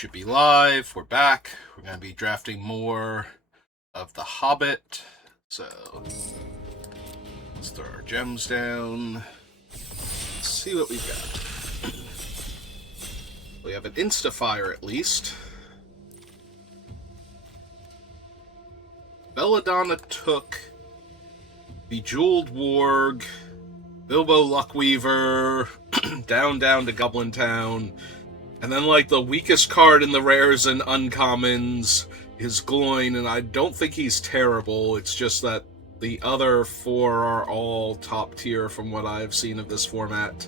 should be live. We're back. We're going to be drafting more of the Hobbit. So, let's throw our gems down. Let's see what we've got. We have an Instafire at least. Belladonna took Bejeweled Warg, Bilbo Luckweaver, down to Goblin Town. And then, like, the weakest card in the rares and uncommons is Gloin, and I don't think he's terrible. It's just that the other four are all top tier from what I've seen of this format.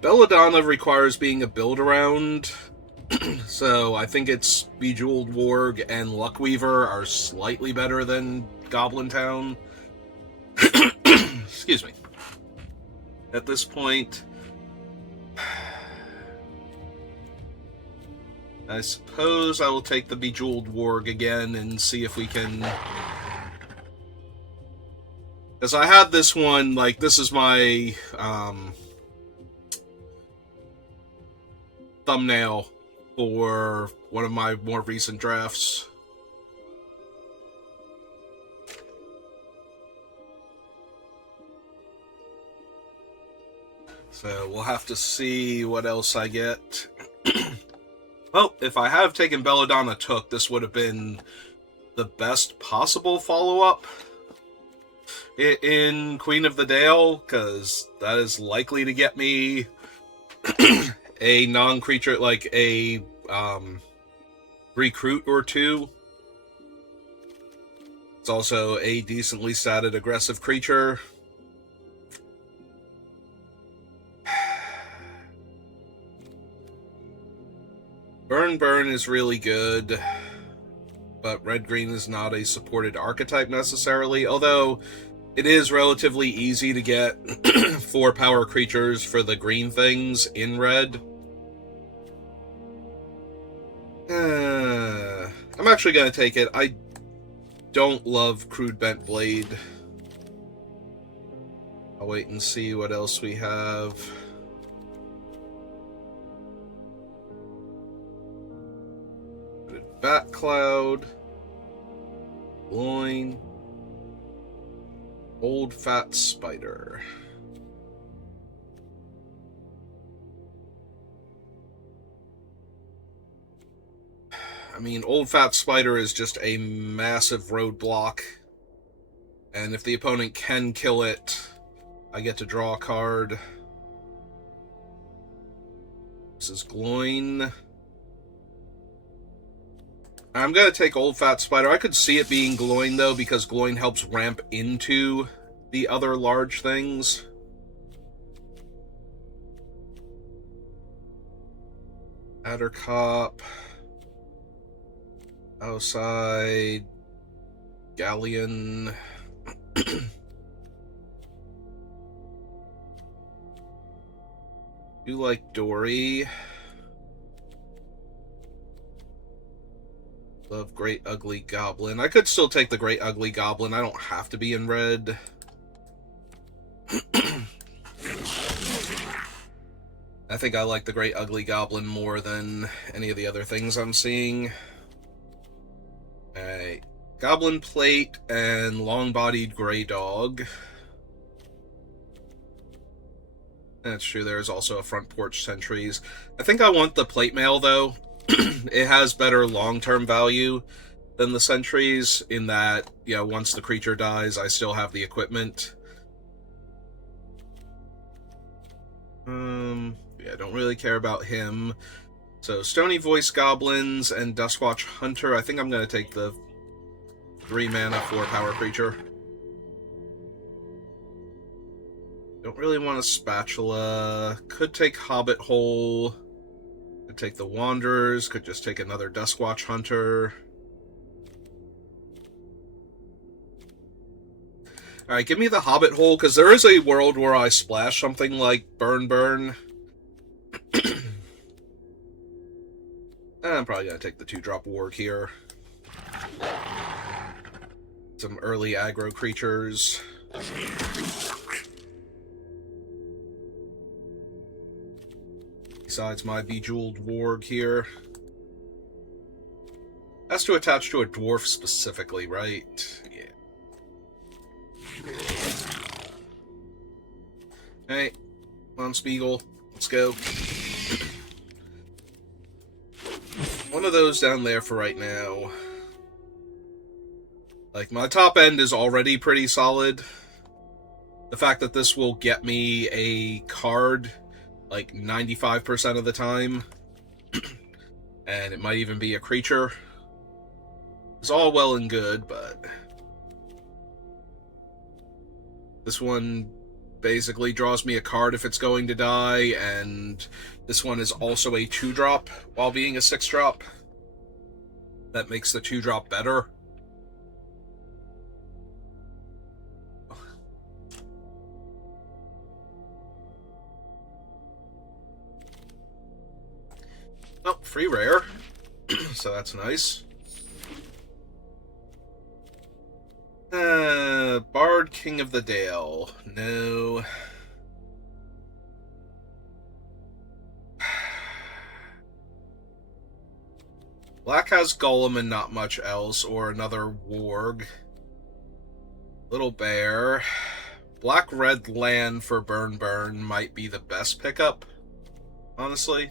Belladonna requires being a build-around, so I think it's Bejeweled Warg and Luckweaver are slightly better than Goblin Town. Excuse me. At this point, I suppose I will take the Bejeweled Warg again and see if we can... Because I had this one, like, this is my thumbnail for one of my more recent drafts. So we'll have to see what else I get. Well, if I have taken Belladonna Took, this would have been the best possible follow-up in Queen of the Dale, because that is likely to get me a non-creature, like a recruit or two. It's also a decently statted aggressive creature. Burn is really good, but red-green is not a supported archetype necessarily, although it is relatively easy to get 4 power creatures for the green things in red. I'm actually going to take it. I don't love Crude Bent Blade. I'll wait and see what else we have. Bat Cloud, Loin, Old Fat Spider. I mean, Old Fat Spider is just a massive roadblock, and if the opponent can kill it, I get to draw a card. This is Gloin. I'm going to take Old Fat Spider. I could see it being Gloin, though, because Gloin helps ramp into the other large things. Addercop. Outside. Galleon. You like Dory. Love Great Ugly Goblin. I could still take the Great Ugly Goblin. I don't have to be in red. I think I like the Great Ugly Goblin more than any of the other things I'm seeing. Alright. Goblin Plate and Long-Bodied Grey Dog. That's true, there's also a Front Porch Sentries. I think I want the Plate Mail, though. It has better long-term value than the sentries in that, you know, once the creature dies, I still have the equipment. Yeah, I don't really care about him. So, Stony Voice Goblins and Duskwatch Hunter. I think I'm going to take the 3-mana, 4-power creature. Don't really want a Spatula. Could take Hobbit Hole. Could take the Wanderers, could just take another Duskwatch Hunter. Alright, give me the Hobbit Hole, because there is a world where I splash something like Burn. I'm probably going to take the 2-drop Warg here. Some early aggro creatures. Besides my bejeweled warg here. Has to attach to a dwarf specifically, right? Yeah. Hey, come on, Spiegel. Let's go. One of those down there for right now. Like, my top end is already pretty solid. The fact that this will get me a card, like, 95% of the time, and it might even be a creature, is all well and good, but this one basically draws me a card if it's going to die, and this one is also a 2-drop while being a 6-drop. That makes the 2-drop better. Oh, free rare. So that's nice. Bard King of the Dale. No. Black has Golem and not much else, or another Warg. Little Bear. Black-red land for Burn might be the best pickup, honestly.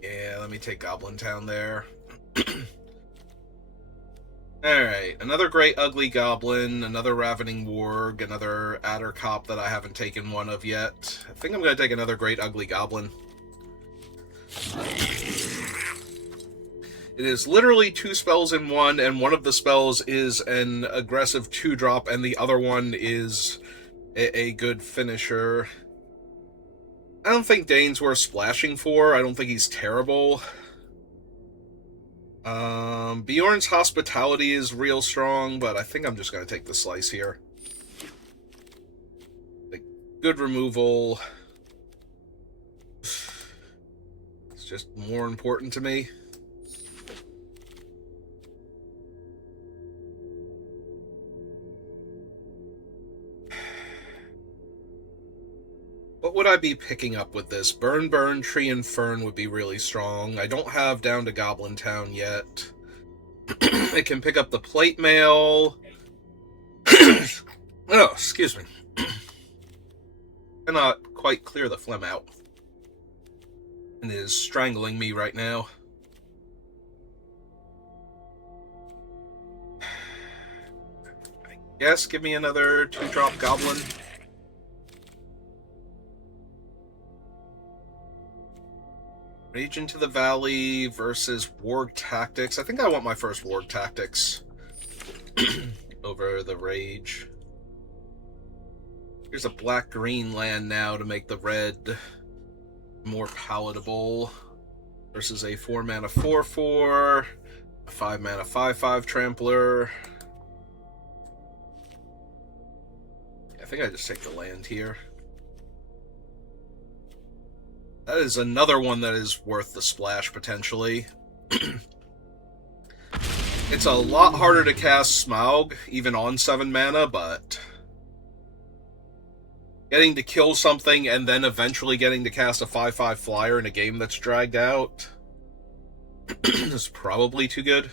Yeah, let me take Goblin Town there. Alright, another Great Ugly Goblin, another Ravening Warg, another Adder Cop that I haven't taken one of yet. I think I'm going to take another Great Ugly Goblin. It is literally 2 spells in one, and one of the spells is an aggressive 2-drop, and the other one is a good finisher. I don't think Dane's worth splashing for. I don't think he's terrible. Bjorn's Hospitality is real strong, but I think I'm just going to take the slice here. Like, good removal. It's just more important to me. What would I be picking up with this? Burn, Tree, and Fern would be really strong. I don't have down to Goblin Town yet. I can pick up the Plate Mail. Oh, excuse me. Cannot quite clear the phlegm out. And it is strangling me right now. I guess give me another 2-drop Goblin. Rage into the Valley versus Warg Tactics. I think I want my first Warg Tactics over the Rage. Here's a black-green land now to make the red more palatable. Versus a 4-mana 4/4, a 5-mana 5/5 Trampler. I think I just take the land here. That is another one that is worth the splash, potentially. It's a lot harder to cast Smaug, even on 7 mana, but getting to kill something and then eventually getting to cast a 5/5 flyer in a game that's dragged out is probably too good.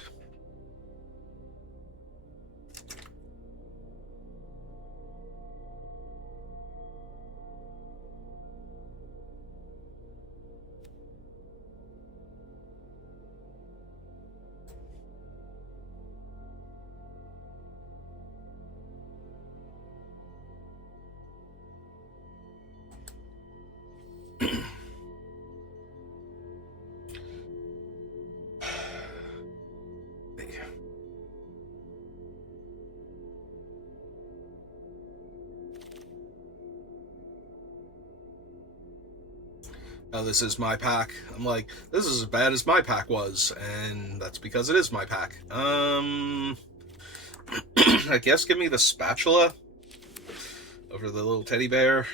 Oh, this is my pack. I'm like, this is as bad as my pack was, and that's because it is my pack. I guess give me the spatula over the little teddy bear.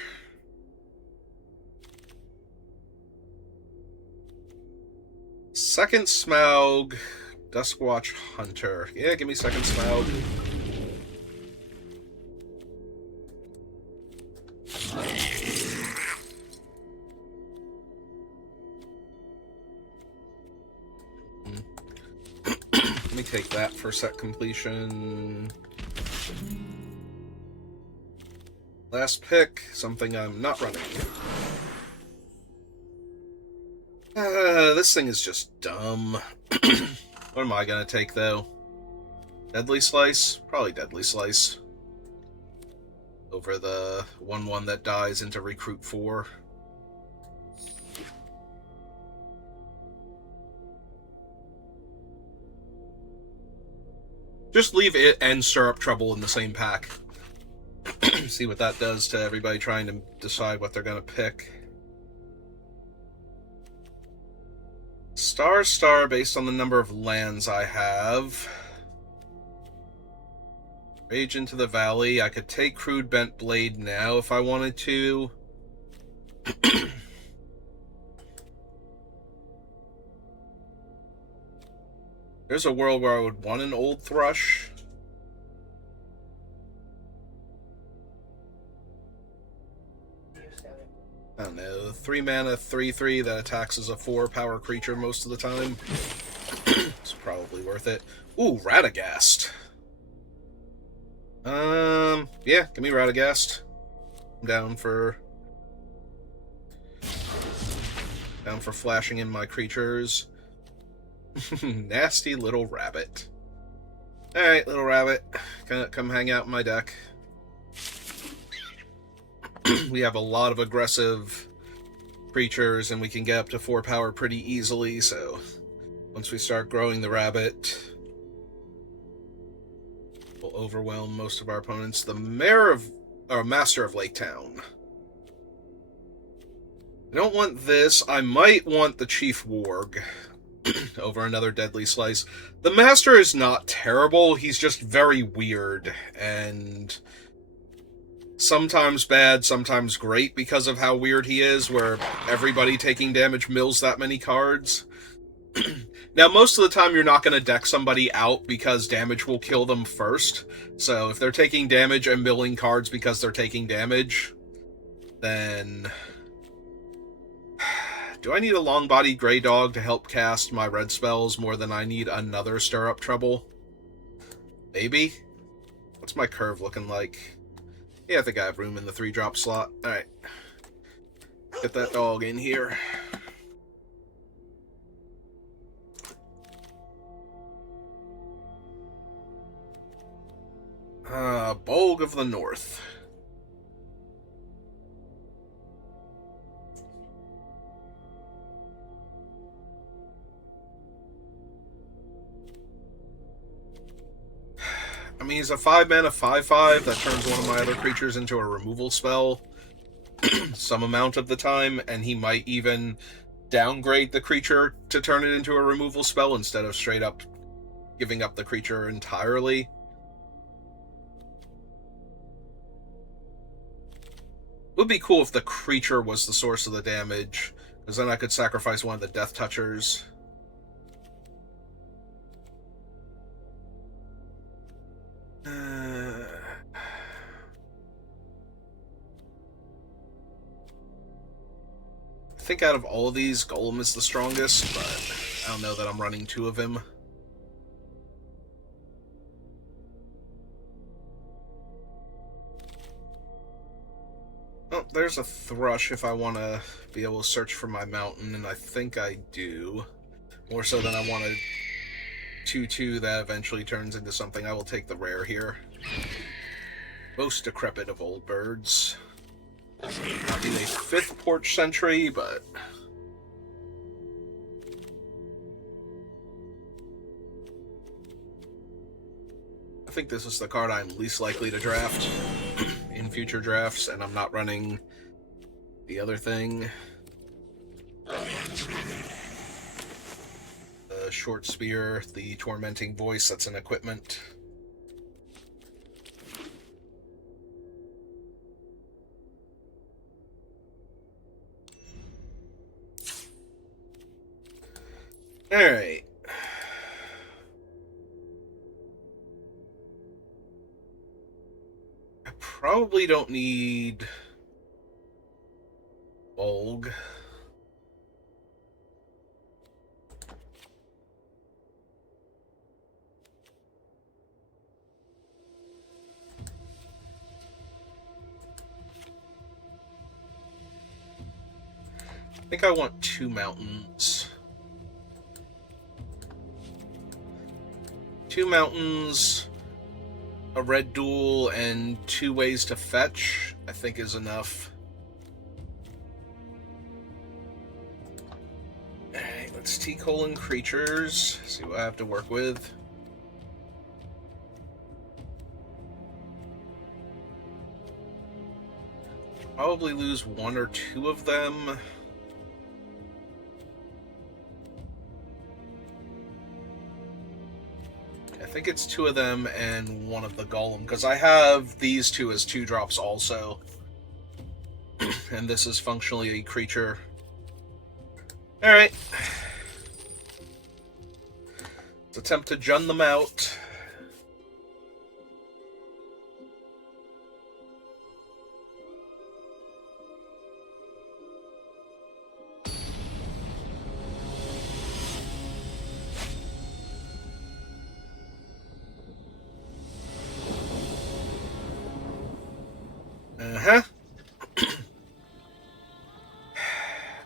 Second Smaug, Duskwatch Hunter. Yeah, give me second Smaug. me take that for set completion. Last pick, something I'm not running. This thing is just dumb. What am I gonna take, though? Deadly Slice? Probably Deadly Slice. Over the 1/1 that dies into Recruit 4. Just leave it and Syrup Trouble in the same pack. See what that does to everybody trying to decide what they're going to pick. Star, based on the number of lands I have. Rage into the Valley. I could take Crude Bent Blade now if I wanted to. There's a world where I would want an Old Thrush. I don't know, 3 mana, 3/3 that attacks as a 4-power creature most of the time. It's probably worth it. Ooh, Radagast. Yeah, give me Radagast. I'm down for flashing in my creatures. Nasty little rabbit. Alright, little rabbit. Come hang out in my deck. We have a lot of aggressive creatures, and we can get up to 4 power pretty easily, so once we start growing the rabbit, we'll overwhelm most of our opponents. The Master of Lake Town. I don't want this. I might want the Chief Warg over another Deadly Slice. The Master is not terrible, he's just very weird, and sometimes bad, sometimes great because of how weird he is, where everybody taking damage mills that many cards. Now, most of the time you're not going to deck somebody out because damage will kill them first, so if they're taking damage and milling cards because they're taking damage, then... Do I need a long-bodied Grey Dog to help cast my red spells more than I need another Stir-Up Trouble? Maybe? What's my curve looking like? Yeah, I think I have room in the 3-drop slot. Alright. Get that dog in here. Bolg of the North. I mean, he's a 5-mana 5/5 that turns one of my other creatures into a removal spell some amount of the time, and he might even downgrade the creature to turn it into a removal spell instead of straight up giving up the creature entirely. It would be cool if the creature was the source of the damage, because then I could sacrifice one of the Death Touchers. I think out of all of these, Golem is the strongest, but I don't know that I'm running 2 of him. Oh, there's a Thrush if I want to be able to search for my mountain, and I think I do. More so than I want a 2/2 that eventually turns into something. I will take the rare here. Most decrepit of old birds. Not in a 5th Porch Sentry, but... I think this is the card I'm least likely to draft in future drafts, and I'm not running the other thing. The Short Spear, the Tormenting Voice, that's an equipment. Alright. I probably don't need Bolg. I think I want 2 mountains. 2 mountains, a red duel, and 2 ways to fetch, I think is enough. Alright, let's T-colon creatures, see what I have to work with. Probably lose 1 or 2 of them. I think it's 2 of them and 1 of the golem, because I have these 2 as 2-drops also. And this is functionally a creature. Alright. Let's attempt to jun them out.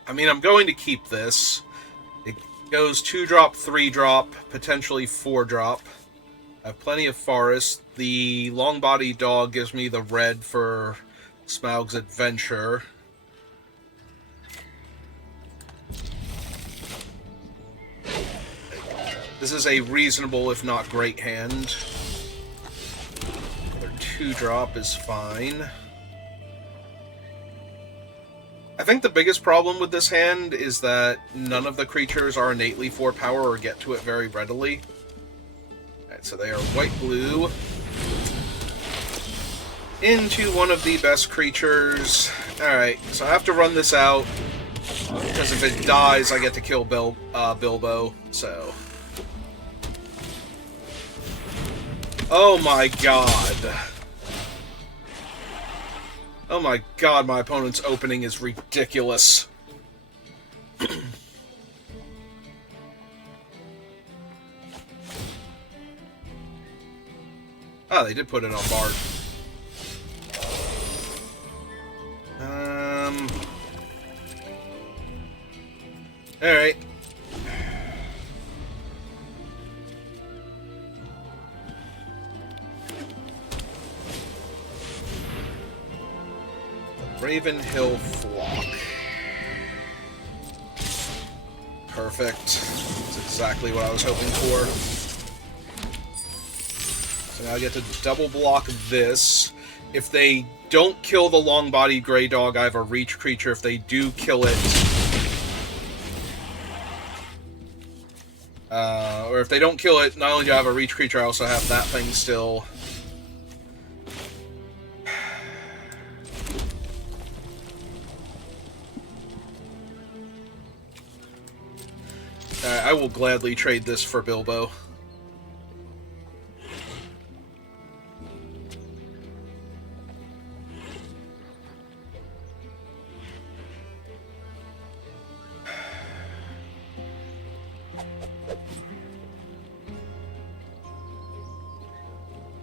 I mean, I'm going to keep this. It goes 2-drop, 3-drop, potentially 4-drop. I have plenty of forest. The long-bodied dog gives me the red for Smaug's adventure. This is a reasonable, if not great, hand. Another 2-drop is fine. I think the biggest problem with this hand is that none of the creatures are innately 4 power or get to it very readily. Alright, so they are white-blue. Into one of the best creatures. Alright, so I have to run this out, because if it dies, I get to kill Bilbo, so... Oh my god. Oh my god, my opponent's opening is ridiculous. Ah, they did put it on Bard. Alright. Ravenhill Flock. Perfect. That's exactly what I was hoping for. So now I get to double block this. If they don't kill the long-bodied Grey Dog, I have a reach creature. If they do kill it... or if they don't kill it, not only do I have a reach creature, I also have that thing still. I will gladly trade this for Bilbo.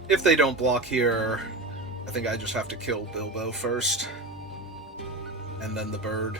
If they don't block here, I think I just have to kill Bilbo first. And then the bird.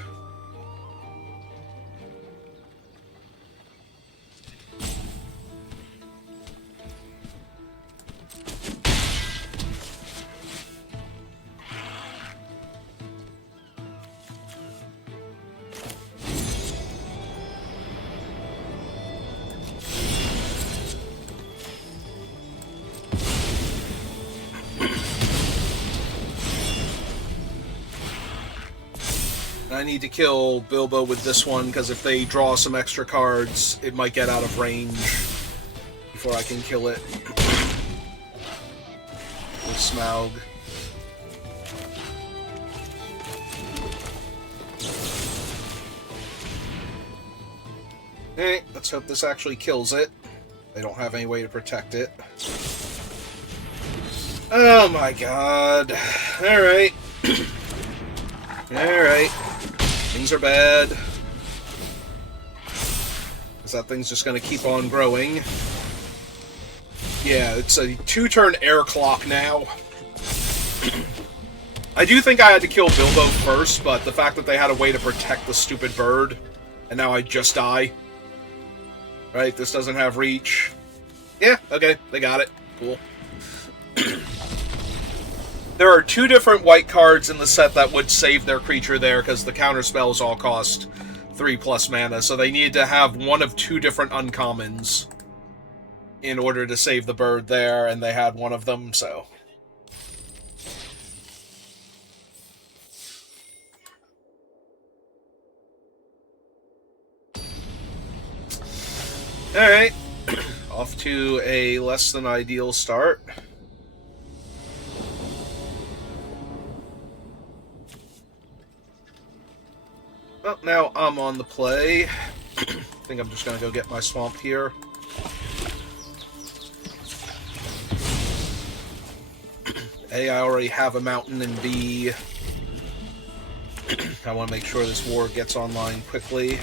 I need to kill Bilbo with this one, because if they draw some extra cards, it might get out of range before I can kill it. With Smaug. Okay, let's hope this actually kills it. They don't have any way to protect it. Oh my god. Alright. Alright. Things are bad. Because that thing's just going to keep on growing. Yeah, it's a 2-turn air clock now. I do think I had to kill Bilbo first, but the fact that they had a way to protect the stupid bird, and now I just die. Right, this doesn't have reach. Yeah, okay, they got it. Cool. There are 2 different white cards in the set that would save their creature there, because the counter spells all cost 3+ mana, so they needed to have one of 2 different uncommons in order to save the bird there, and they had one of them, so... Alright, off to a less than ideal start. Well, now I'm on the play. I think I'm just going to go get my swamp here. A, I already have a mountain, and B, I want to make sure this war gets online quickly.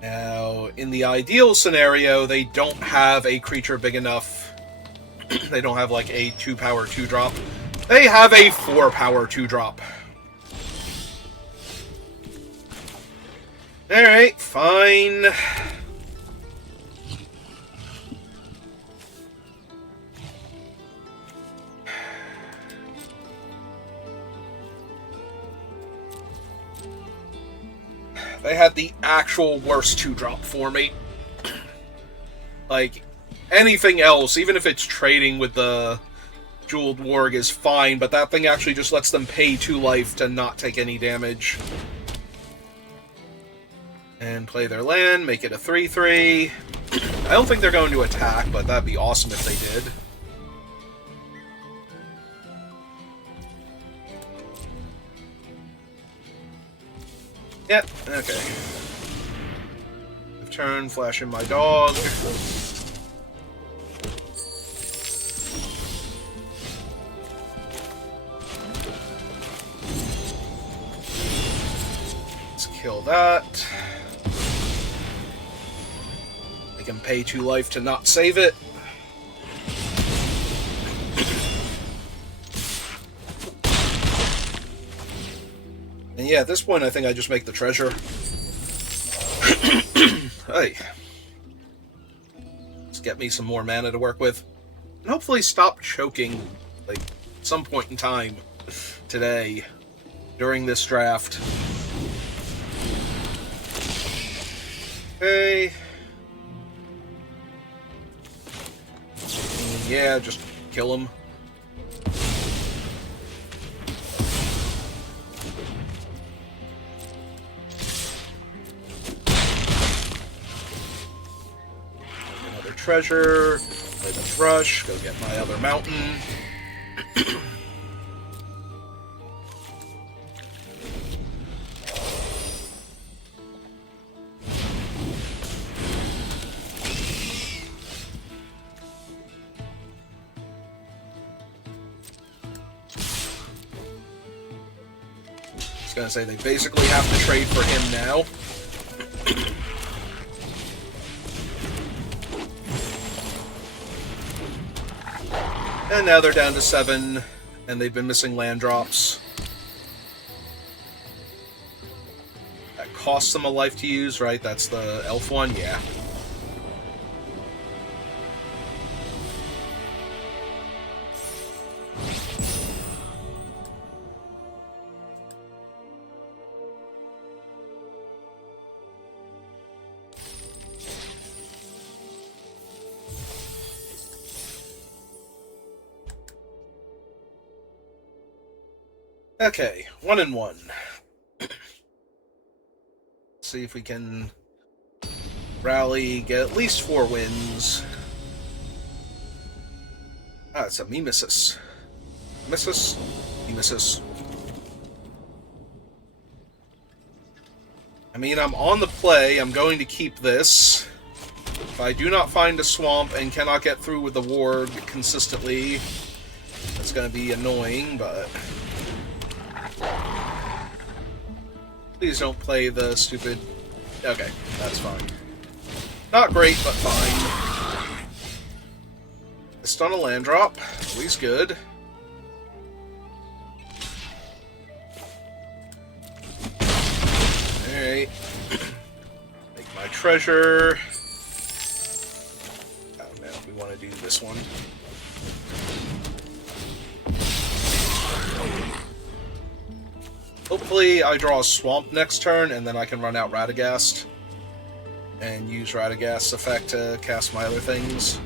Now, in the ideal scenario, they don't have a creature big enough. They don't have like a 2-power 2-drop. They have a 4-power 2-drop. Alright, fine. They had the actual worst 2-drop for me. Like, anything else, even if it's trading with the Jeweled Warg, is fine, but that thing actually just lets them pay 2 life to not take any damage. And play their land, make it a 3/3. I don't think they're going to attack, but that'd be awesome if they did. Yep, okay. Turn, flash in my dog. Let's kill that. They can pay 2 life to not save it. And yeah, at this point, I think I just make the treasure. Hey. Let's get me some more mana to work with. And hopefully stop choking, like, at some point in time today, during this draft. Okay. Yeah, just kill him. Treasure, play the brush, go get my other mountain. I was gonna say they basically have to trade for him now. And now they're down to 7, and they've been missing land drops. That costs them a life to use, right? That's the elf one? Yeah. Okay, 1 and 1. See if we can rally, get at least 4 wins. Ah, it's a mimesis. Mimesis? Mimesis. I mean, I'm on the play. I'm going to keep this. If I do not find a swamp and cannot get through with the warg consistently, that's going to be annoying, but... Please don't play the stupid... Okay, that's fine. Not great, but fine. It's on a land drop. Always good. Alright. Make my treasure. Oh no, we want to do this one. Hopefully I draw a swamp next turn and then I can run out Radagast and use Radagast's effect to cast my other things.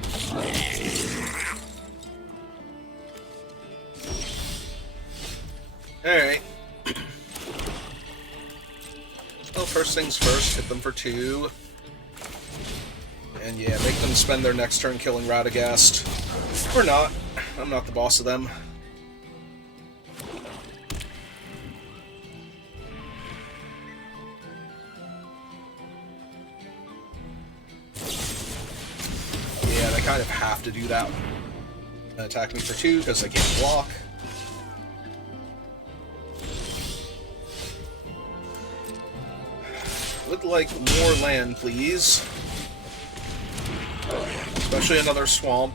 Alright. Well, first things first, hit them for 2. And yeah, make them spend their next turn killing Radagast. Or not. I'm not the boss of them. Yeah, they kind of have to do that. Attack me for 2 because they can't block. Would like more land, please. Especially another swamp.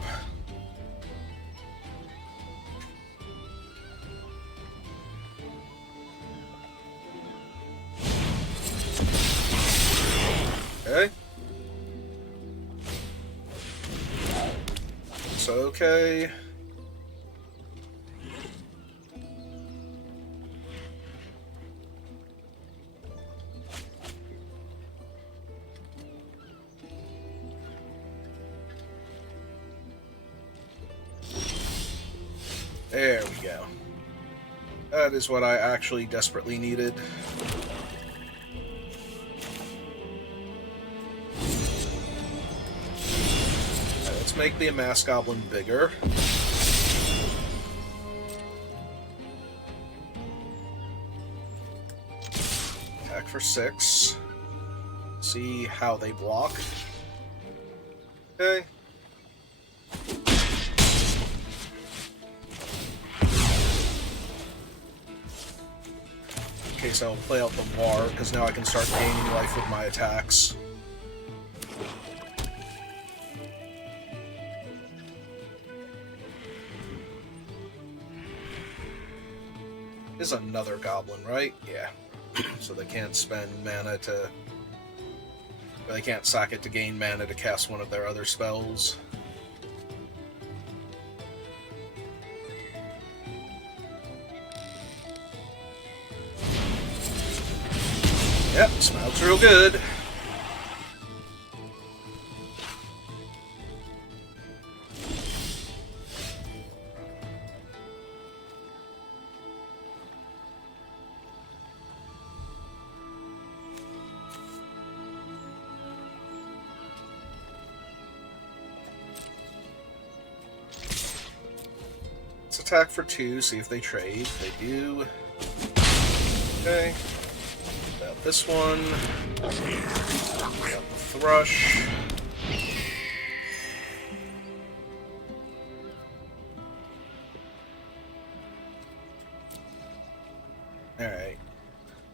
Okay. It's okay. There we go. That is what I actually desperately needed. Right, let's make the Amass Goblin bigger. Attack for 6. See how they block. Okay. Okay, so I'll play out the War, because now I can start gaining life with my attacks. Is another goblin, right? Yeah. So they can't spend mana to... Or they can't sack it to gain mana to cast one of their other spells. Yep, Smaug's real good. Let's attack for 2, see if they trade. They do. Okay. Got this one. Got the Thrush. Alright.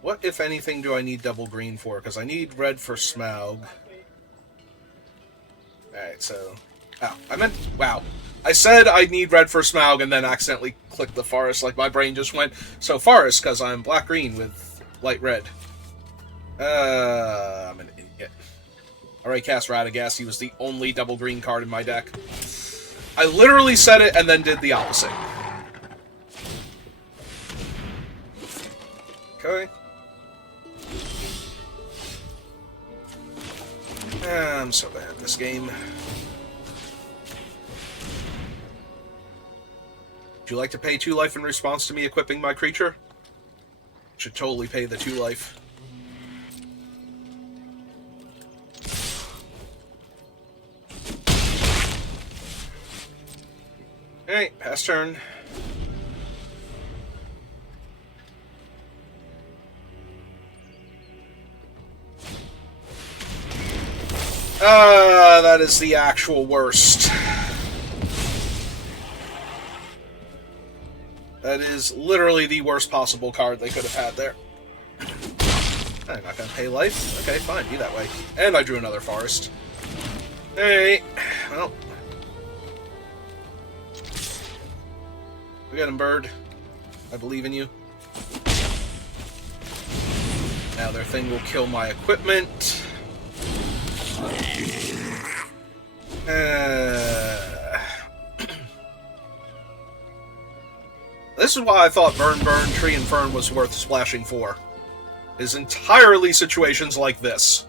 What, if anything, do I need double green for? Because I need red for Smaug. Alright, so... Oh, I meant... Wow. I said I need red for Smaug and then accidentally clicked the forest. Like, my brain just went, so forest, because I'm black-green with light red. I'm an idiot. Alright, cast Radagast. He was the only double green card in my deck. I literally said it and then did the opposite. Okay. I'm so bad at this game. Would you like to pay 2 life in response to me equipping my creature? Should totally pay the 2 life. Alright, pass turn. That is the actual worst. That is literally the worst possible card they could have had there. I'm not gonna pay life? Okay, fine, be that way. And I drew another forest. Alright, well. Get him, bird. I believe in you. Now their thing will kill my equipment. This is why I thought Burn, Burn, Tree, and Fern was worth splashing for. Is entirely situations like this.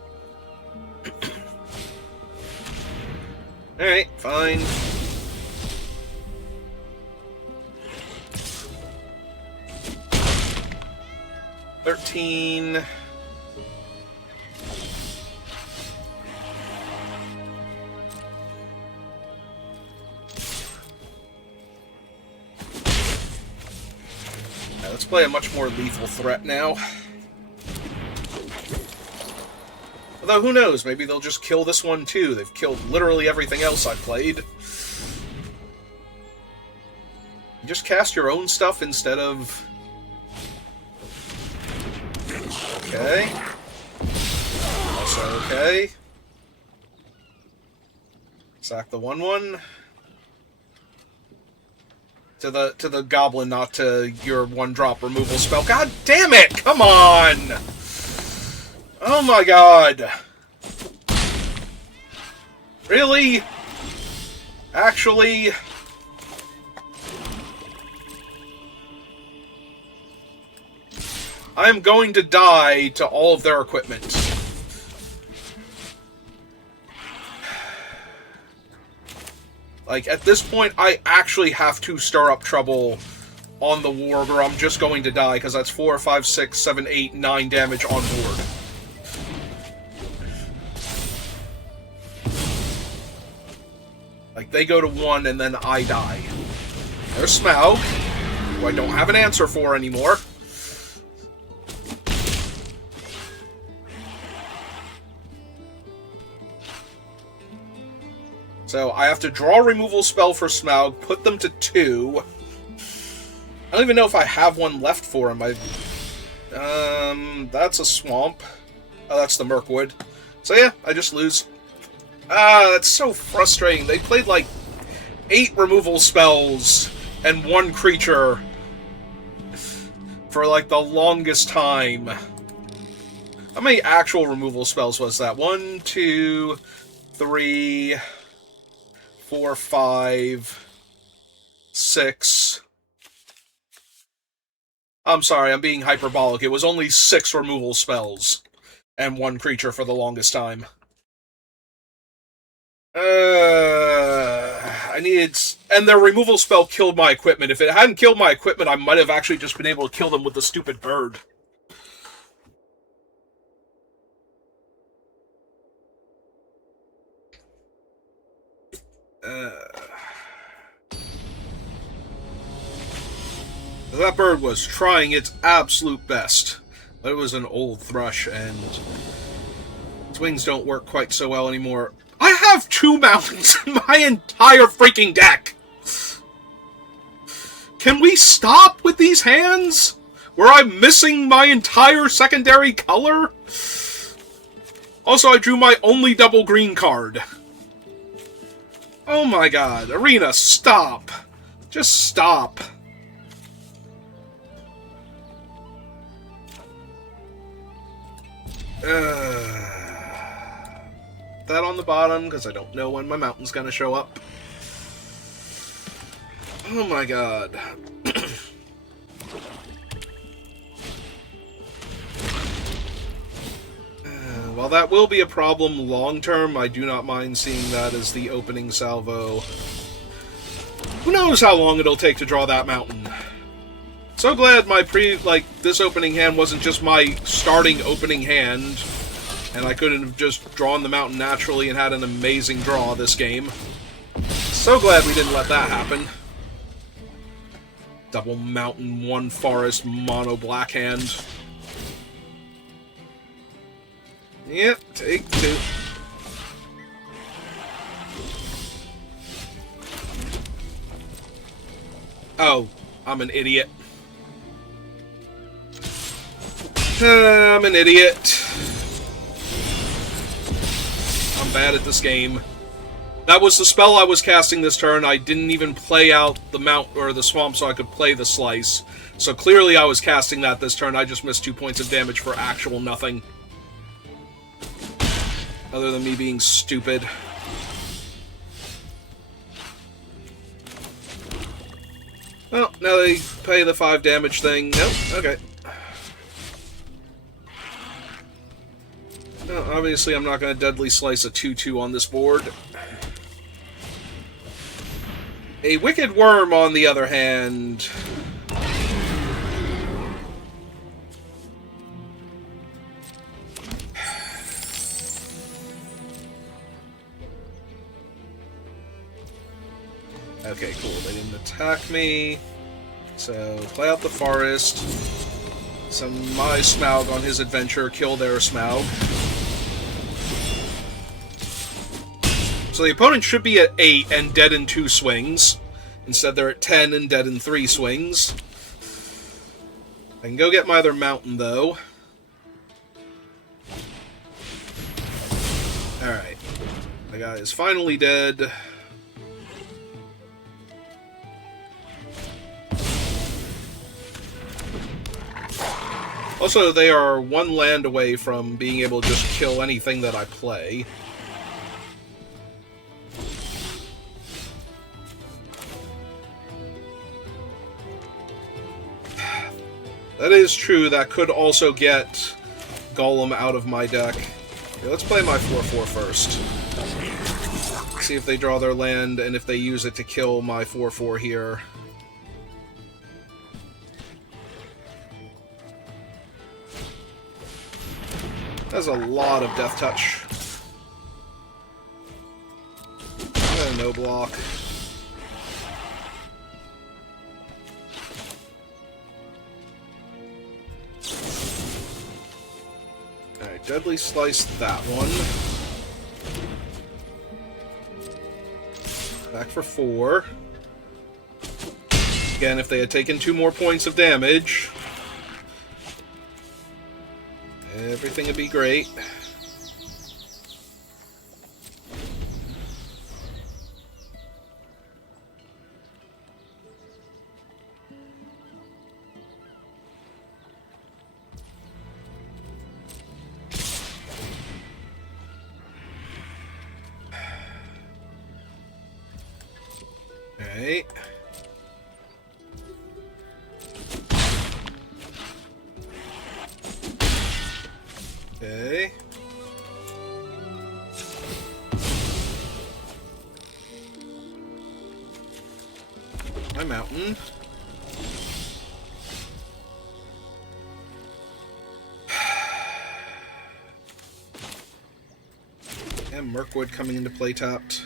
Alright, fine. $13. Let's play a much more lethal threat now. Although, who knows? Maybe they'll just kill this one too. They've killed literally everything else I've played. You just cast your own stuff instead of... Okay. Also okay. Sack the 1/1. To the goblin, not to your 1-drop removal spell. God damn it! Come on! Oh my god! Really? Actually? I am going to die to all of their equipment. Like, at this point, I actually have to stir up trouble on the warg, or I'm just going to die, because that's 4, 5, 6, 7, 8, 9 damage on board. Like, they go to 1, and then I die. There's Smaug, who I don't have an answer for anymore. So I have to draw a removal spell for Smaug, put them to 2. I don't even know if I have one left for him. That's a swamp. Oh, that's the Mirkwood. So yeah, I just lose. That's so frustrating. They played like 8 removal spells and 1 creature for like the longest time. How many actual removal spells was that? 1, 2, 3... 4, 5, 6. I'm sorry, I'm being hyperbolic. It was only 6 removal spells and 1 creature for the longest time. I needed... And their removal spell killed my equipment. If it hadn't killed my equipment, I might have actually just been able to kill them with the stupid bird. That bird was trying its absolute best. But it was an old thrush, and its wings don't work quite so well anymore. I have 2 mountains in my entire freaking deck! Can we stop with these hands? Where I'm missing my entire secondary color? Also, I drew my only double green card. Oh my god. Arena, stop. Just stop. That on the bottom, because I don't know when my mountain's gonna show up. Oh my god. While that will be a problem long-term, I do not mind seeing that as the opening salvo. Who knows how long it'll take to draw that mountain. So glad my this opening hand wasn't just my starting opening hand, and I couldn't have just drawn the mountain naturally and had an amazing draw this game. So glad we didn't let that happen. Double mountain, 1 forest, mono black hand. Yep, take 2. Oh, I'm an idiot. I'm an idiot. I'm bad at this game. That was the spell I was casting this turn. I didn't even play out the mount or the swamp so I could play the slice. So clearly I was casting that this turn. I just missed 2 points of damage for actual nothing. Other than me being stupid. Well, now they pay the 5 damage thing. Nope, okay. Well, obviously I'm not going to Deadly Slice a 2-2 on this board. A Wicked Worm, on the other hand... Okay, cool. They didn't attack me. So, play out the forest. Send my Smaug on his adventure. Kill their Smaug. So the opponent should be at 8 and dead in 2 swings. Instead, they're at 10 and dead in 3 swings. I can go get my other mountain, though. Alright. The guy is finally dead. Also, they are 1 land away from being able to just kill anything that I play. That is true. That could also get Golem out of my deck. Okay, let's play my 4-4 first. See if they draw their land, and if they use it to kill my 4-4 here. That's a lot of Death Touch. No block. Alright, Deadly Slice that one. Back for 4. Again, if they had taken 2 more points of damage, everything would be great. Alright. Okay. My mountain. And Mirkwood coming into play tapped.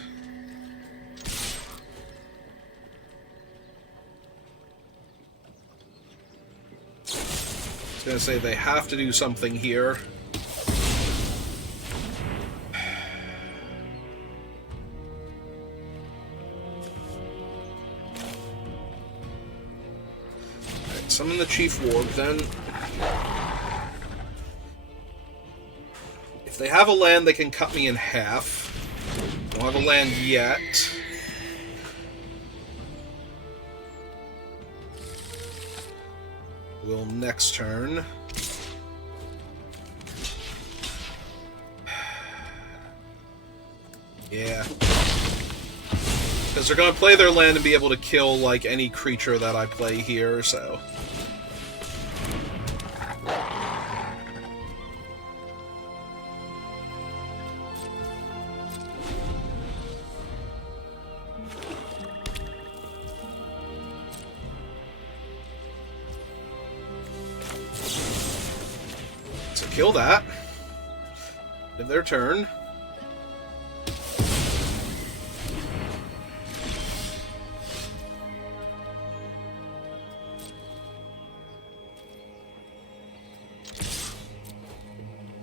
I was gonna say they have to do something here. Alright, summon the Chief Warg then. If they have a land, they can cut me in half. Don't have a land yet. Will next turn. Yeah. Because they're going to play their land and be able to kill, like, any creature that I play here, so... Kill that. End their turn.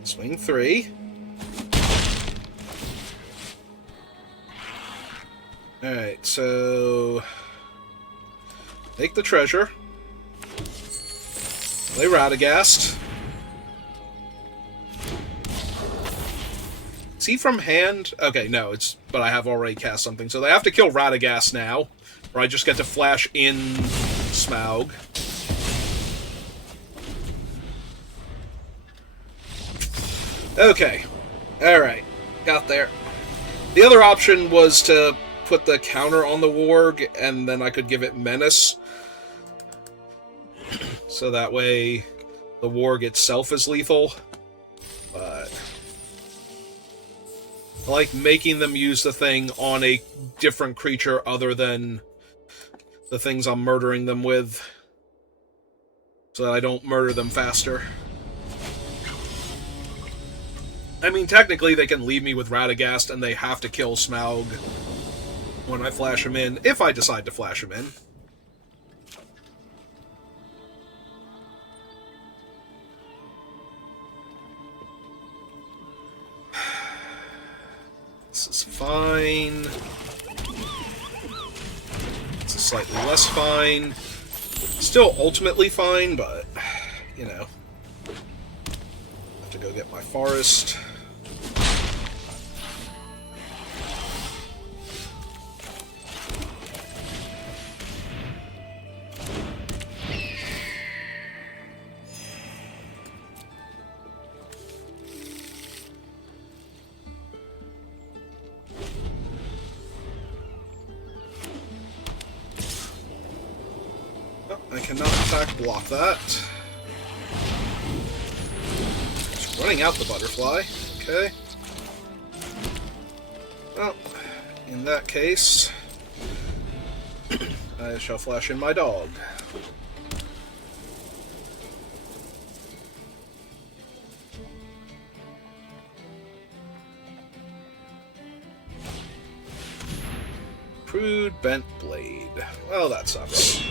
Swing 3. Alright, so... Take the treasure. Play Radagast. It's he from hand? Okay, no, it's... But I have already cast something. So they have to kill Radagast now, or I just get to flash in Smaug. Okay. Alright. Got there. The other option was to put the counter on the warg, and then I could give it Menace. So that way the warg itself is lethal. But I like making them use the thing on a different creature other than the things I'm murdering them with, so that I don't murder them faster. I mean, technically they can leave me with Radagast and they have to kill Smaug when I flash him in, if I decide to flash him in. This is fine. This is slightly less fine. Still ultimately fine, but, you know. Have to go get my forest. I cannot attack block that. Just running out the butterfly. Okay. Well, in that case, I shall flash in my dog. Crude bent blade. Well, that sucks.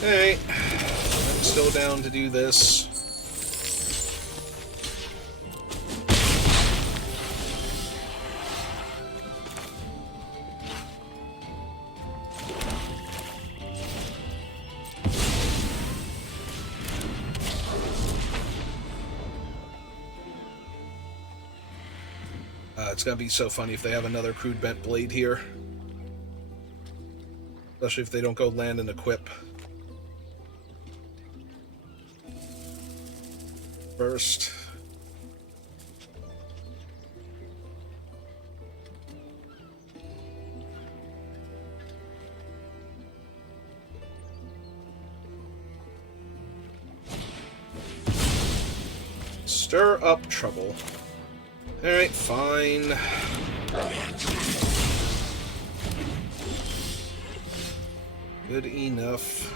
Alright, I'm still down to do this. It's gonna be so funny if they have another crude bent blade here. Especially if they don't go land and equip. First. Stir up trouble. Alright, fine. Good enough.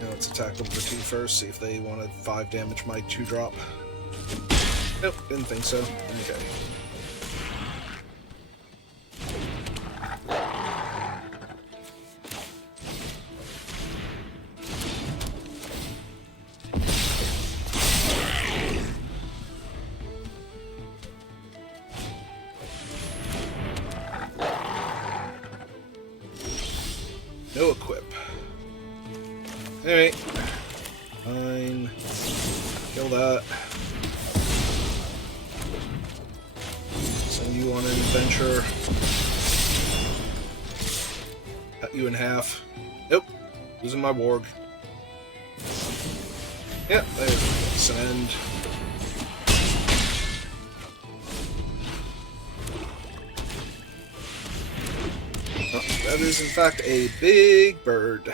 Now let's attack them for 2 first, see if they want to 5 damage my 2-drop. Nope, didn't think so. Okay. No equip. Alright. Fine. Kill that. Send you on an adventure. Cut you in half. Nope. Losing my warg. Yep, there. Send. Oh, that is in fact a big bird.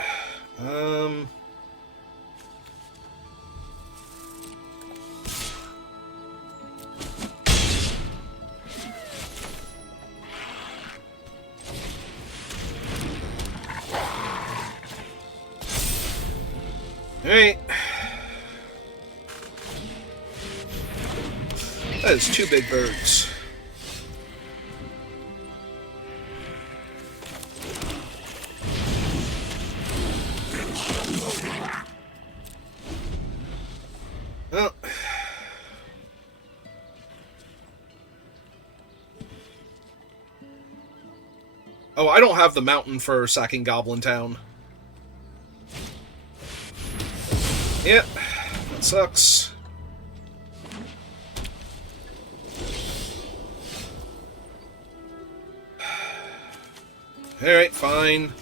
Alright. That is 2 big birds. Well. Oh, I don't have the mountain for sacking Goblin Town. Yep, that sucks. Alright, fine.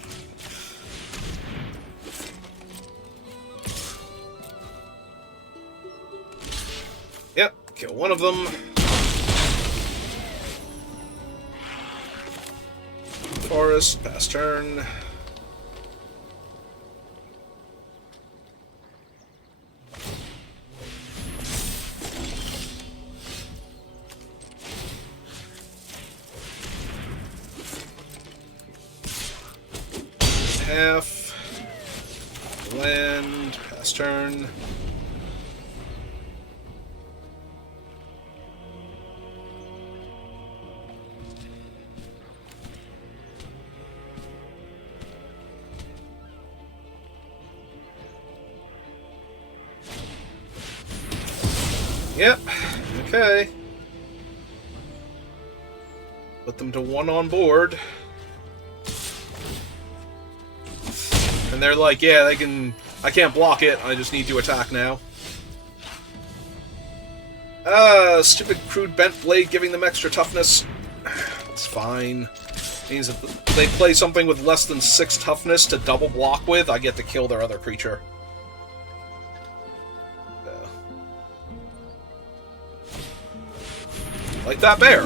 Yep, kill one of them. Forest, pass turn. Half. Land, pass turn. Yep, okay. Put them to 1 on board. And they're like, yeah, they can... I can't block it, I just need to attack now. Stupid crude bent blade giving them extra toughness. It's fine. Means if they play something with less than 6 toughness to double block with, I get to kill their other creature. Like that bear.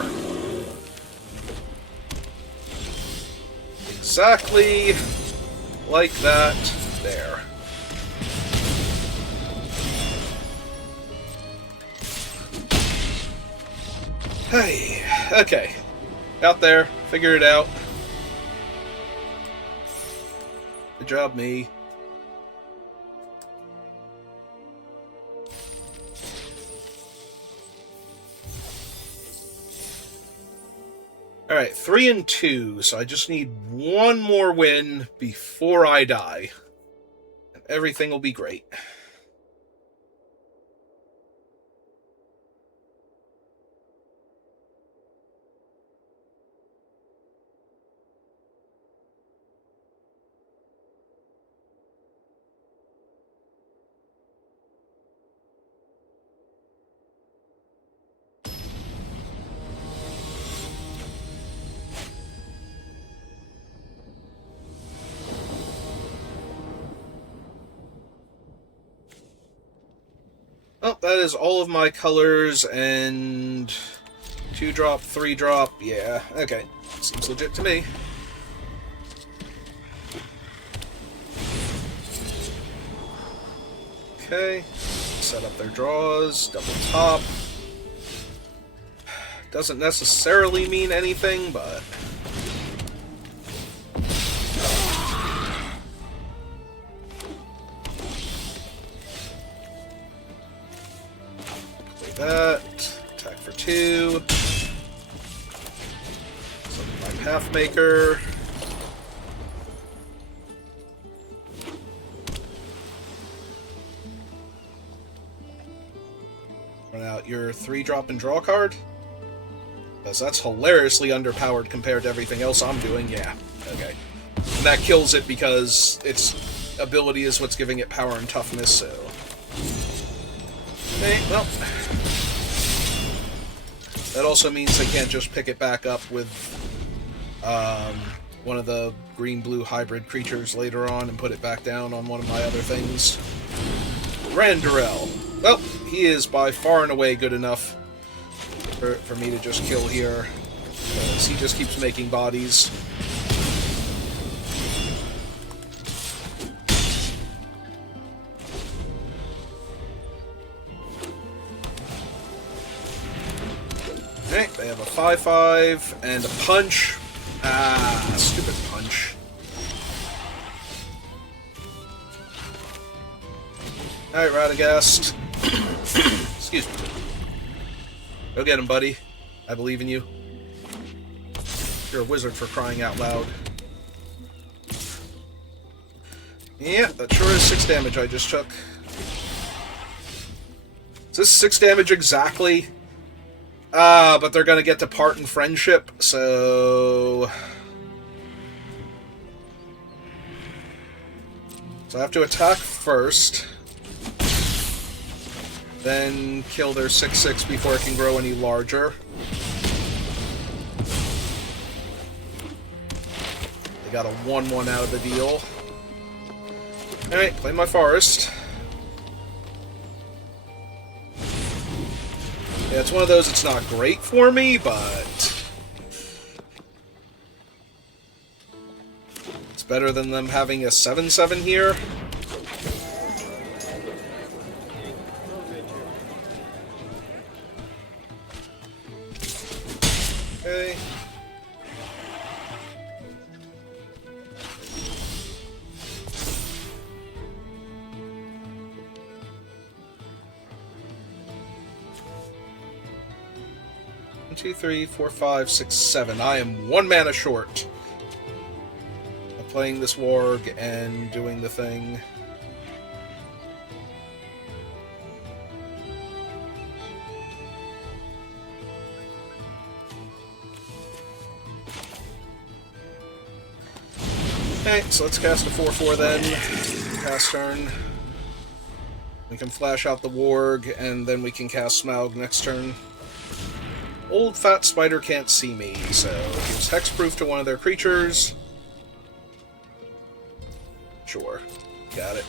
Exactly like that bear. Hey, okay. Out there, figure it out. Good job, me. Alright, 3 and 2, so I just need 1 more win before I die. And everything will be great. Oh, that is all of my colors and 2-drop, 3-drop. Yeah, okay. Seems legit to me. Okay. Set up their draws. Double top. Doesn't necessarily mean anything, but... that. Attack for 2. Summon my Pathmaker. Run out your 3-drop and draw card. Because that's hilariously underpowered compared to everything else I'm doing. Yeah, okay. And that kills it because its ability is what's giving it power and toughness, so... Okay, well... that also means they can't just pick it back up with one of the green-blue hybrid creatures later on and put it back down on one of my other things. Randorel. Well, he is by far and away good enough for me to just kill here, because he just keeps making bodies. Alright, they have a 5/5 and a punch. Ah, stupid punch. Alright, Radagast. Excuse me. Go get him, buddy. I believe in you. You're a wizard for crying out loud. Yeah, that sure is 6 damage I just took. Is this 6 damage exactly? But they're gonna get to part in friendship, so... So I have to attack first. Then kill their 6/6 before it can grow any larger. They got a 1/1 out of the deal. Alright, play my forest. Yeah, it's one of those, it's not great for me, but it's better than them having a 7/7 here. Okay. One, 2, 3, 4, 5, 6, 7. I am 1 mana short of playing this warg and doing the thing. Okay, so let's cast a 4/4 then. Cast turn. We can flash out the warg, and then we can cast Smaug next turn. Old fat spider can't see me, so gives hexproof to one of their creatures. Sure. Got it.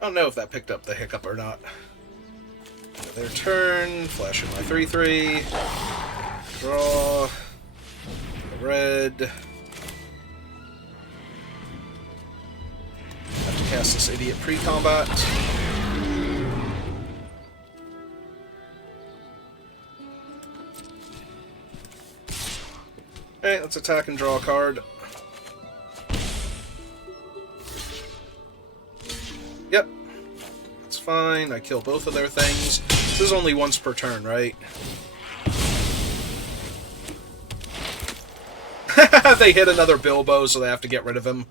I don't know if that picked up the hiccup or not. Their turn, flashing my 3/3. Draw. Red. Have to cast this idiot pre-combat. Alright, let's attack and draw a card. Yep. That's fine. I kill both of their things. This is only once per turn, right? They hit another Bilbo, so they have to get rid of him.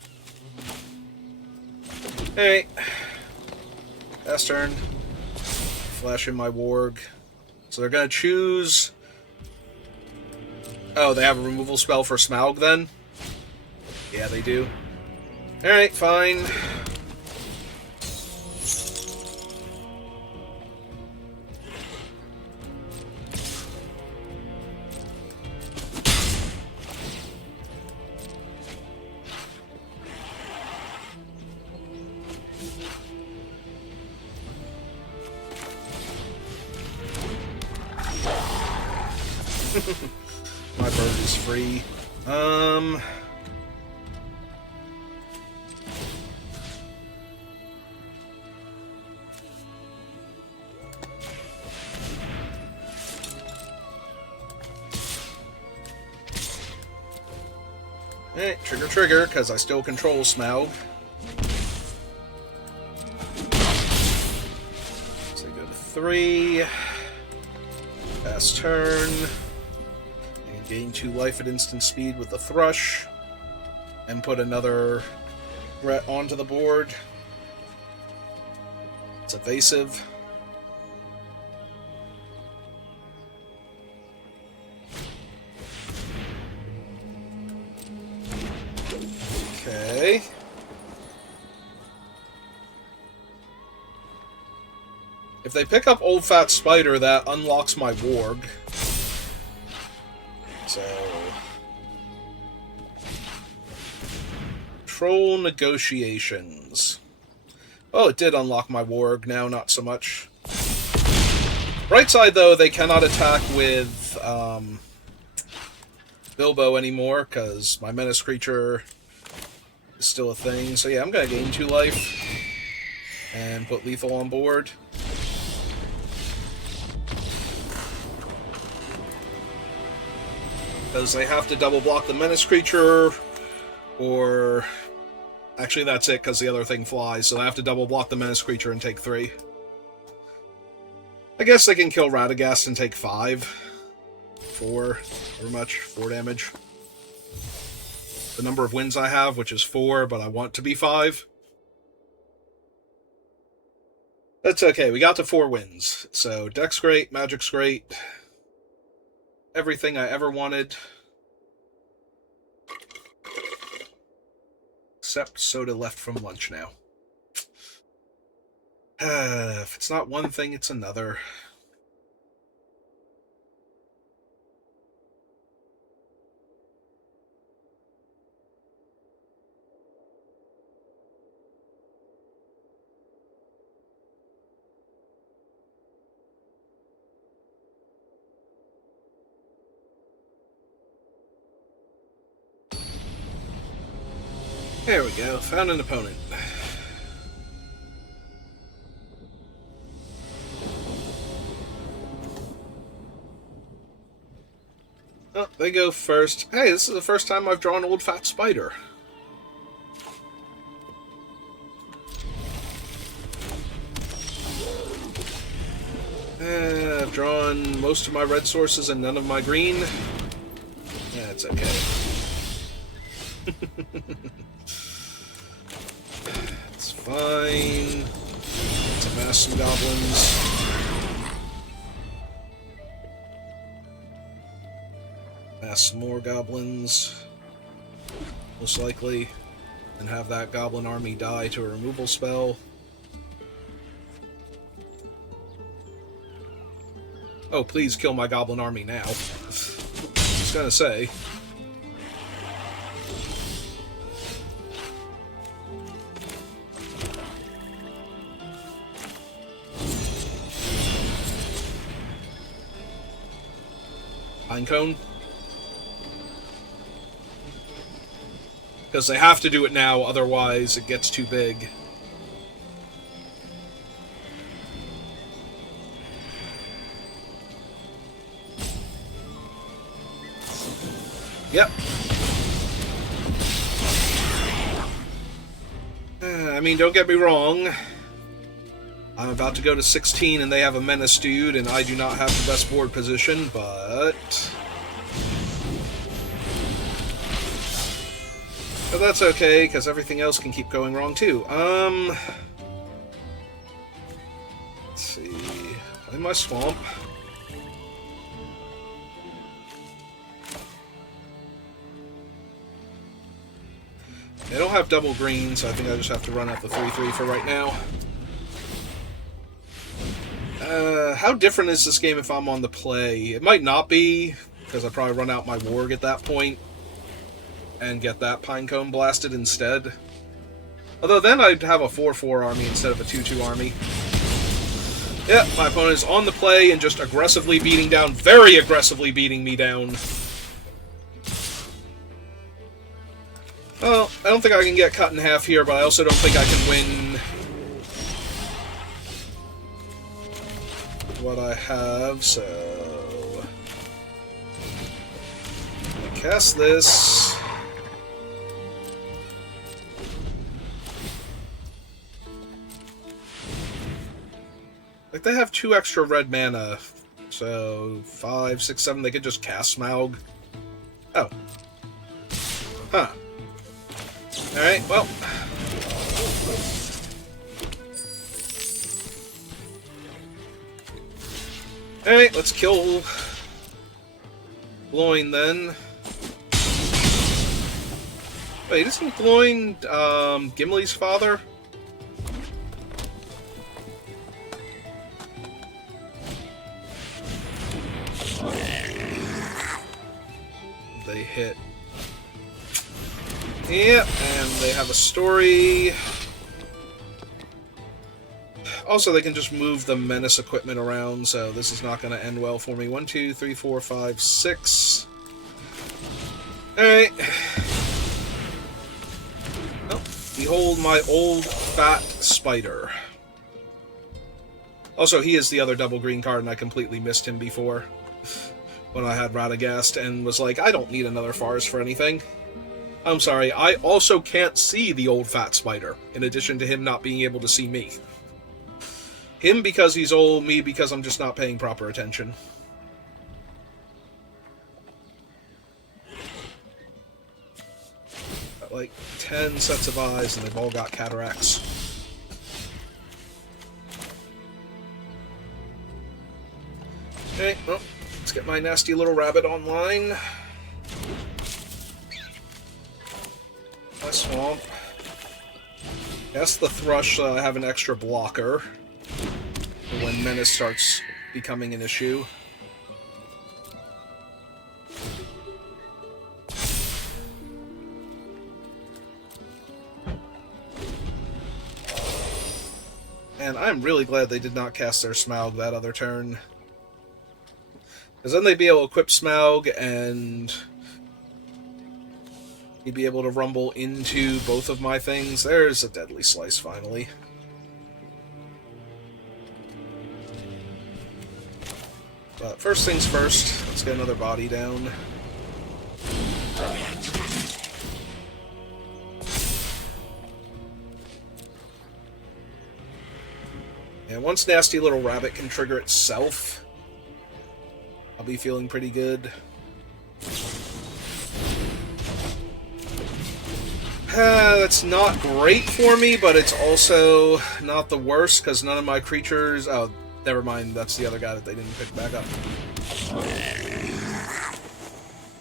Alright. Last turn. Flash in my warg. So they're gonna choose... Oh, they have a removal spell for Smaug, then? Yeah, they do. Alright, fine. My bird is free. Trigger, because I still control Smaug. So go to 3. Pass turn. And gain 2 life at instant speed with the Thrush. And put another threat onto the board. It's evasive. Okay. If they pick up Old Fat Spider, that unlocks my warg. So... Troll Negotiations. Oh, it did unlock my warg. Now, not so much. Right side, though, they cannot attack with Bilbo anymore, because my menace creature is still a thing. So yeah, I'm going to gain 2 life and put lethal on board. Because they have to double block the menace creature, or... Actually, that's it, because the other thing flies, so they have to double block the menace creature and take 3. I guess they can kill Radagast and take 5. 4. Or much? 4 damage. The number of wins I have, which is 4, but I want to be 5. That's okay. We got to 4 wins. So, Deck's great, Magic's great. Everything I ever wanted. Except soda left from lunch now. If it's not one thing, it's another. There we go. Found an opponent. Oh, they go first. Hey, this is the first time I've drawn Old Fat Spider. I've drawn most of my red sources and none of my green. That's okay. It's fine. Let's amass some goblins. Amass some more goblins. Most likely. And have that goblin army die to a removal spell. Oh, please kill my goblin army now. I was gonna say. Pinecone? Because they have to do it now, otherwise it gets too big. Yep. I mean, don't get me wrong. I'm about to go to 16 and they have a Menace dude, and I do not have the best board position, but... But that's okay, because everything else can keep going wrong too. Let's see... In my swamp. They don't have double green, so I think I just have to run out the 3/3 for right now. How different is this game if I'm on the play? It might not be, because I probably run out my Warg at that point and get that Pinecone blasted instead. Although then I'd have a 4/4 army instead of a 2/2 army. Yeah, my opponent is on the play and just aggressively beating down, very aggressively beating me down. Well, I don't think I can get cut in half here, but I also don't think I can win what I have, so... I cast this. Like, they have 2 extra red mana, so 5, 6, 7, they could just cast Smaug. Oh. Huh. Alright, well... Alright, let's kill Gloin then. Wait, isn't Gloin Gimli's father? They hit. Yep, and they have a story. Also, they can just move the Menace equipment around, so this is not going to end well for me. 1, 2, 3, 4, 5, 6. Alright. Oh, behold my old fat spider. Also, he is the other double green card, and I completely missed him before when I had Radagast, and was like, I don't need another Forest for anything. I'm sorry, I also can't see the old fat spider, in addition to him not being able to see me. Him because he's old, me because I'm just not paying proper attention. like 10 sets of eyes, and they've all got cataracts. Okay, well, let's get my nasty little rabbit online. My swamp. Yes, the thrush have an extra blocker for when menace starts becoming an issue. And I'm really glad they did not cast their Smaug that other turn. Because then they'd be able to equip Smaug, and he'd be able to rumble into both of my things. There's a Deadly Slice, finally. But first things first, let's get another body down. And once Nasty Little Rabbit can trigger itself, I'll be feeling pretty good. That's not great for me, but it's also not the worst, because none of my creatures... Oh, never mind, that's the other guy that they didn't pick back up.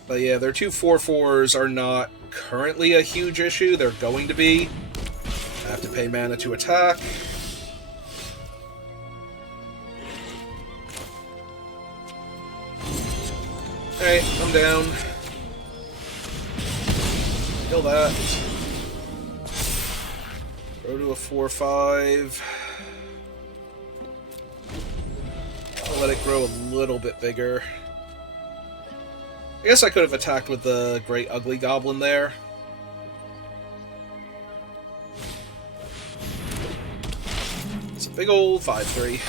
But yeah, their 2 4/4s are not currently a huge issue. They're going to be. I have to pay mana to attack. Alright, I'm down. Kill that. Go to a 4/5. I'll let it grow a little bit bigger. I guess I could have attacked with the Great Ugly Goblin there. It's a big old 5/3.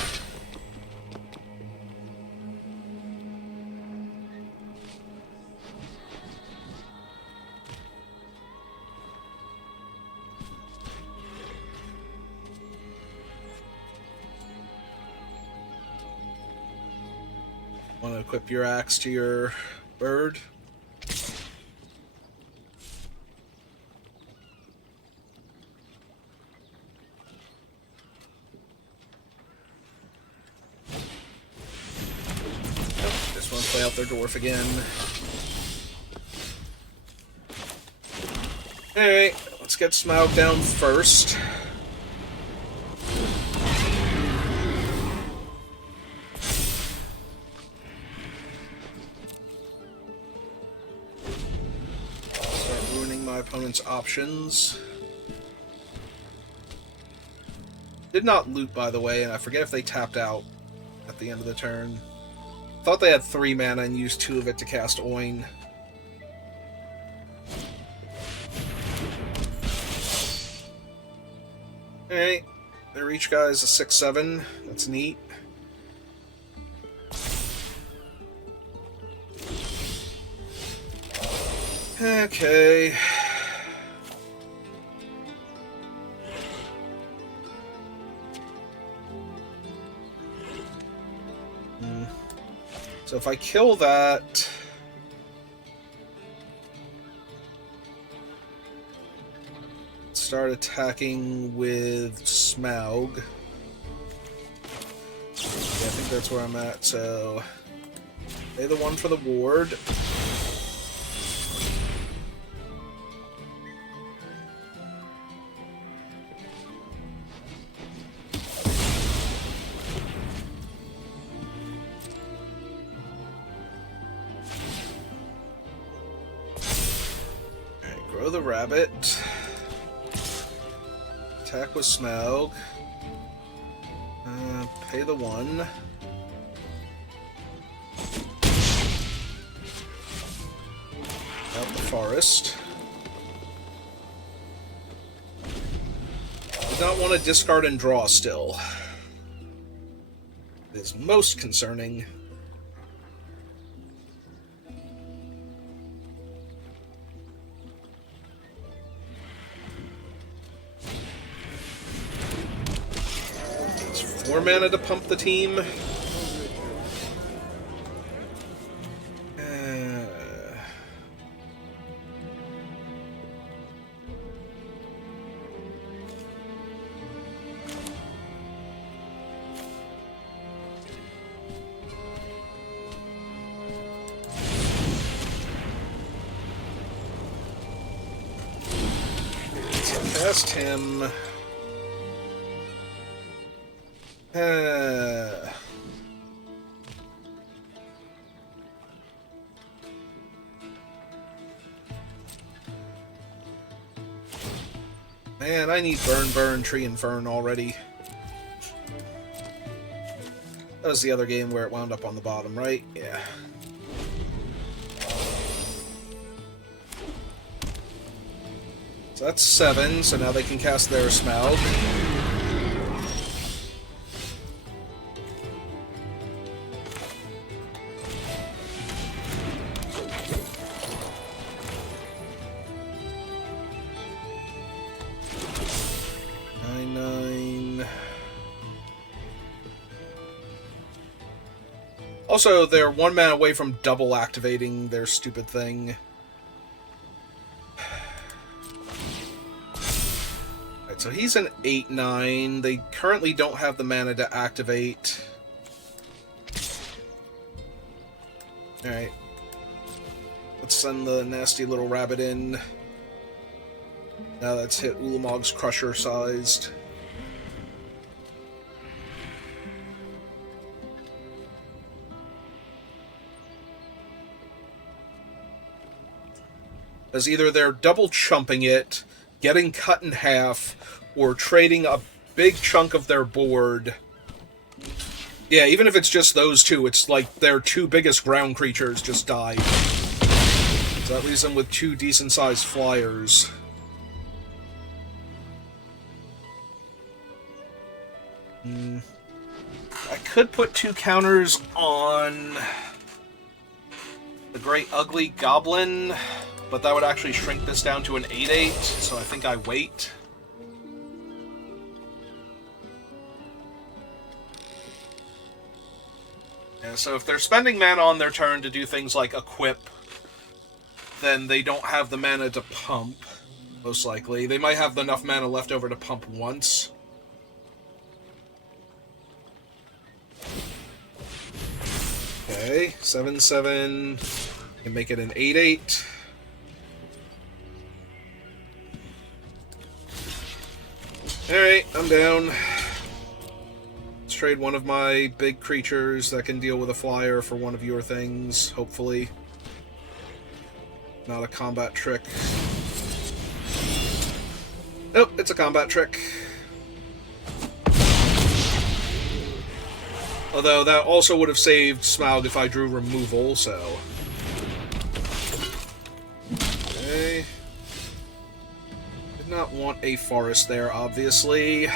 Want to equip your axe to your bird? Oh, just want to play out their dwarf again. Alright, let's get Smaug down first. Opponent's options. Did not loot, by the way, and I forget if they tapped out at the end of the turn. Thought they had 3 mana and used 2 of it to cast Oin. Alright, their each guy is a 6/7. That's neat. Okay. So if I kill that... start attacking with Smaug. Yeah, I think that's where I'm at, so... Pay the 1 for the ward. Grow the rabbit. Attack with Smaug. Pay the 1. Out the forest. Do not want to discard and draw still. It is most concerning. It's 4 mana to pump the team. Cast him. Man, I need Burn, Tree, and Fern already. That was the other game where it wound up on the bottom, right? Yeah. So that's 7, so now they can cast their Smaug. Also, they're 1 mana away from double activating their stupid thing. Alright, so he's an 8/9. They currently don't have the mana to activate. Alright. Let's send the nasty little rabbit in. Now that's hit Ulamog's Crusher sized. As either they're double chumping it, getting cut in half, or trading a big chunk of their board. Yeah, even if it's just those two, it's like their 2 biggest ground creatures just died. So that leaves them with 2 decent-sized flyers. I could put 2 counters on the Great Ugly Goblin, but that would actually shrink this down to an 8/8, so I think I wait. Yeah, so if they're spending mana on their turn to do things like equip, then they don't have the mana to pump, most likely. They might have enough mana left over to pump once. Okay, 7/7. Can make it an 8/8. Alright, I'm down. Let's trade one of my big creatures that can deal with a flyer for one of your things, hopefully. Not a combat trick. Nope, it's a combat trick. Although that also would have saved Smaug if I drew removal, so... Okay. Did not want a forest there, obviously.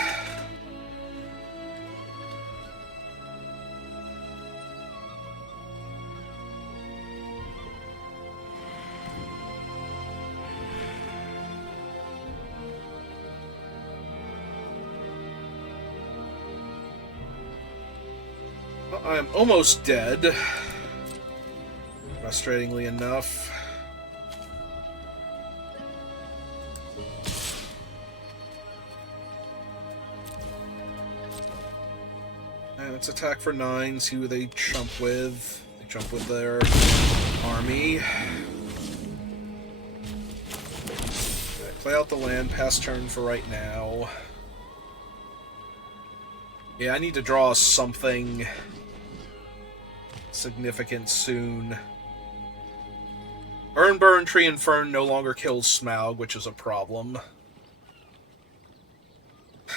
Well, I am almost dead. Frustratingly enough. Let's attack for 9, see who they chump with. They chump with their army. Okay, play out the land, pass turn for right now. Yeah, I need to draw something significant soon. Burn, Tree, and Fern no longer kills Smaug, which is a problem.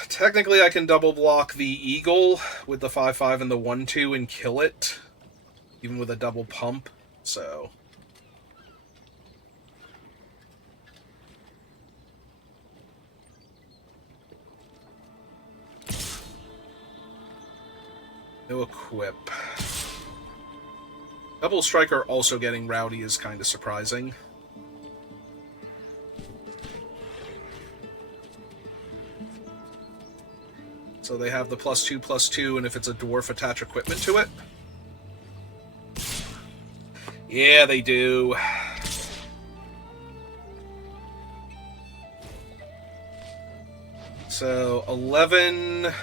Technically, I can double block the Eagle with the 5/5 and the 1/2 and kill it, even with a double pump, so... No equip. Double Striker also getting rowdy is kind of surprising. So they have the +2/+2, and if it's a dwarf, attach equipment to it. Yeah, they do. So 11,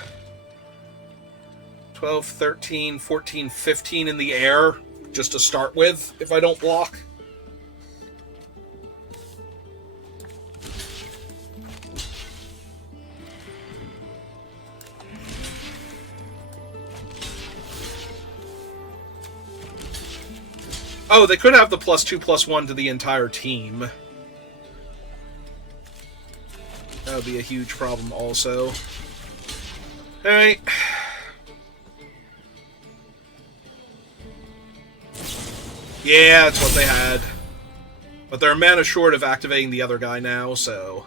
12, 13, 14, 15 in the air, just to start with, if I don't block. Oh, they could have the +2/+1 to the entire team. That would be a huge problem also. Alright. Yeah, that's what they had. But they're mana short of activating the other guy now, so...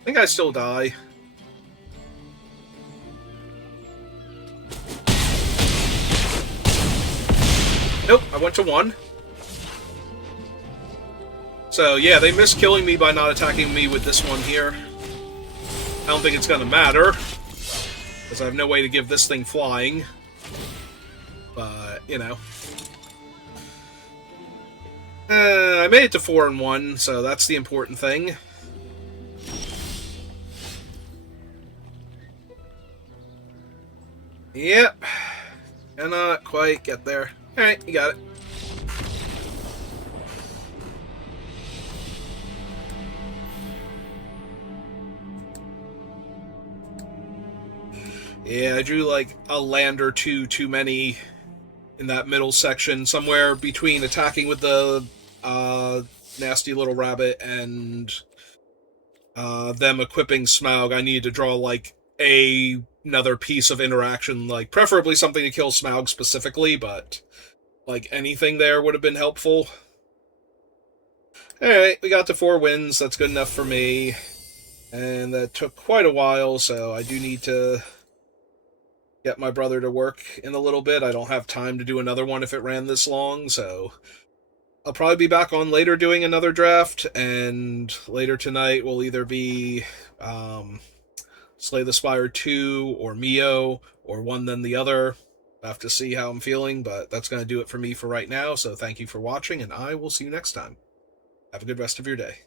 I think I still die. Nope, I went to 1. So, yeah, they missed killing me by not attacking me with this one here. I don't think it's gonna matter, because I have no way to give this thing flying. But, you know. I made it to 4-1, so that's the important thing. Yep. Cannot quite get there. Alright, you got it. Yeah, I drew like a land or two too many in that middle section, somewhere between attacking with the nasty little rabbit and them equipping Smaug. I needed to draw like another piece of interaction, like preferably something to kill Smaug specifically, but like anything there would have been helpful. Alright, we got to 4 wins. That's good enough for me. And that took quite a while, so I do need to get my brother to work in a little bit. I don't have time to do another one if it ran this long, so I'll probably be back on later doing another draft, and later tonight will either be Slay the Spire 2 or Mio, or one then the other. I have to see how I'm feeling, but that's going to do it for me for right now, so thank you for watching, and I will see you next time. Have a good rest of your day.